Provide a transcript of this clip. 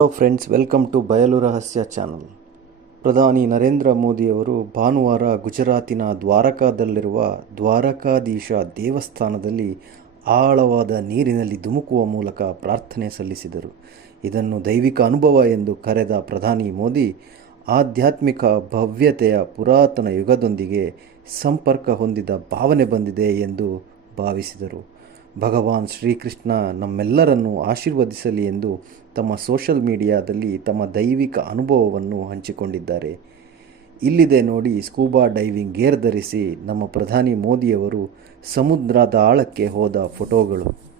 Hello friends welcome to ಬಯಲು ರಹಸ್ಯ channel ಪ್ರಧಾನಿ ನರೇಂದ್ರ ಮೋದಿಯವರು ಭಾನುವಾರ ಗುಜರಾತಿನ ದ್ವಾರಕಾದಲ್ಲಿರುವ ದ್ವಾರಕಾಧೀಶ ದೇವಸ್ಥಾನದಲ್ಲಿ ಆಳವಾದ ನೀರಿನಲ್ಲಿ ಧುಮುಕುವ ಮೂಲಕ ಪ್ರಾರ್ಥನೆ ಸಲ್ಲಿಸಿದರು. ಇದನ್ನು ದೈವಿಕ ಅನುಭವ ಎಂದು ಕರೆದ ಪ್ರಧಾನಿ ಮೋದಿ, ಆಧ್ಯಾತ್ಮಿಕ ಭವ್ಯತೆಯ ಪುರಾತನ ಯುಗದೊಂದಿಗೆ ಸಂಪರ್ಕ ಹೊಂದಿದ ಭಾವನೆ ಬಂದಿದೆ ಎಂದು ಭಾವಿಸಿದರು. ಭಗವಾನ್ ಶ್ರೀಕೃಷ್ಣ ನಮ್ಮೆಲ್ಲರನ್ನು ಆಶೀರ್ವದಿಸಲಿ ಎಂದು ತಮ್ಮ ಸೋಷಲ್ ಮೀಡಿಯಾದಲ್ಲಿ ತಮ್ಮ ದೈವಿಕ ಅನುಭವವನ್ನು ಹಂಚಿಕೊಂಡಿದ್ದಾರೆ. ಇಲ್ಲಿದೆ ನೋಡಿ, ಸ್ಕೂಬಾ ಡೈವಿಂಗ್ ಗೇರ್ ಧರಿಸಿ ನಮ್ಮ ಪ್ರಧಾನಿ ಮೋದಿಯವರು ಸಮುದ್ರದ ಆಳಕ್ಕೆ ಹೋದ ಫೋಟೋಗಳು.